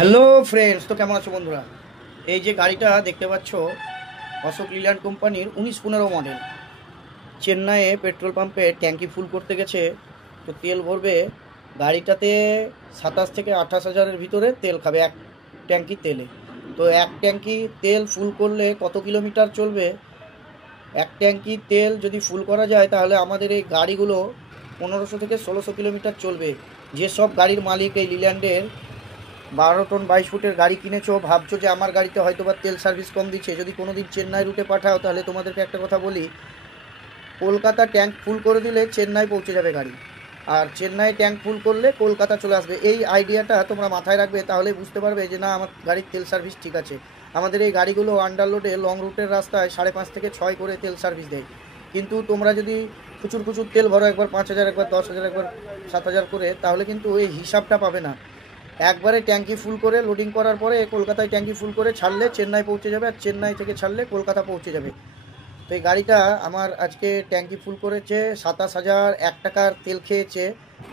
Hello friends, তো কেমন আছো বন্ধুরা? এই যে গাড়িটা দেখতে পাচ্ছ, অশোক লিল্যান্ড কোম্পানির 19-15 মডেল। চেন্নাইয়ে পেট্রোল পাম্পে ট্যাঙ্কি ফুল করতে গেছে, তো তেল ভরবে। গাড়িটাতে 27 থেকে 28 হাজারের ভিতরে তেল খাবে এক ট্যাঙ্কি তেলে। তো এক ট্যাঙ্কি তেল ফুল করলে কত কিলোমিটার চলবে? এক ট্যাঙ্কি তেল যদি ফুল করা যায় তাহলে আমাদের এই গাড়িগুলো 1500 থেকে 1600 কিলোমিটার চলবে। যেসব গাড়ির মালিক এই লিল্যান্ডের 12 টন 22 ফুটের গাড়ি কিনেছো, ভাবছো যে আমার গাড়িতে হয়তো বা তেল সার্ভিস কম দিচ্ছে, যদি কোনো দিন চেন্নাই রুটে পাঠাও তাহলে তোমাদেরকে একটা কথা বলি, কলকাতা ট্যাঙ্ক ফুল করে দিলে চেন্নাই পৌঁছে যাবে গাড়ি, আর চেন্নাই ট্যাঙ্ক ফুল করলে কলকাতা চলে আসবে। এই আইডিয়াটা তোমরা মাথায় রাখবে, তাহলে বুঝতে পারবে যে না, আমার গাড়ির তেল সার্ভিস ঠিক আছে। আমাদের এই গাড়িগুলো আন্ডারলোডে লং রুটের রাস্তায় 5.5 থেকে 6 করে তেল সার্ভিস দেয়, কিন্তু তোমরা যদি প্রচুর প্রচুর তেল ভরো, একবার 5,000, একবার 10,000, একবার 7,000 করে, তাহলে কিন্তু এই হিসাবটা পাবে না। একবারে ট্যাঙ্কি ফুল করে লোডিং করার পরে কলকাতায় ট্যাঙ্কি ফুল করে ছাড়লে চেন্নাই পৌঁছে যাবে, আর চেন্নাই থেকে ছাড়লে কলকাতা পৌঁছে যাবে। তো এই গাড়িটা আমার আজকে ট্যাঙ্কি ফুল করেছে, 27,001 টাকার তেল খেয়েছে।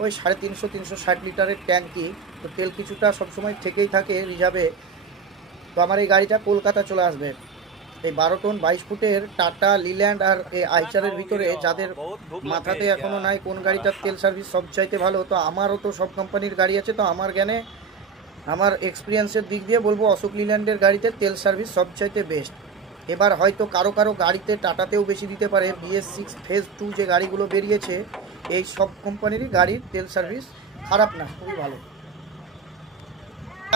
ওই 350-360 লিটারের ট্যাঙ্কি, তো তেল কিছুটা সবসময় থেকেই থাকে রিজার্ভে। তো আমার এই গাড়িটা কলকাতা চলে আসবে। এই 12 টন 22 ফুটের টাটা লিল্যান্ড আর এই আইচারের ভিতরে যাদের মাথাতে এখনও নাই কোন গাড়িটার তেল সার্ভিস সবচাইতে ভালো, তো আমারও তো সব কোম্পানির গাড়ি আছে, তো আমার জ্ঞানে, আমার এক্সপিরিয়েন্সের দিক দিয়ে বলবো অশোক লিল্যান্ডের গাড়িতে তেল সার্ভিস সবচাইতে বেস্ট। এবার হয়তো কারো কারো গাড়িতে টাটাতেও বেশি দিতে পারে, BS6 ফেজ 2 যে গাড়িগুলো বেরিয়েছে, এই সব কোম্পানিরই গাড়ির তেল সার্ভিস খারাপ না, খুবই ভালো।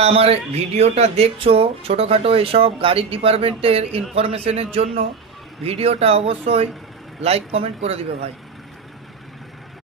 আমার ভিডিওটা দেখছো, ছোটোখাটো এসব গাড়ির ডিপার্টমেন্টের ইনফরমেশনের জন্য ভিডিওটা অবশ্যই লাইক কমেন্ট করে দিবে ভাই।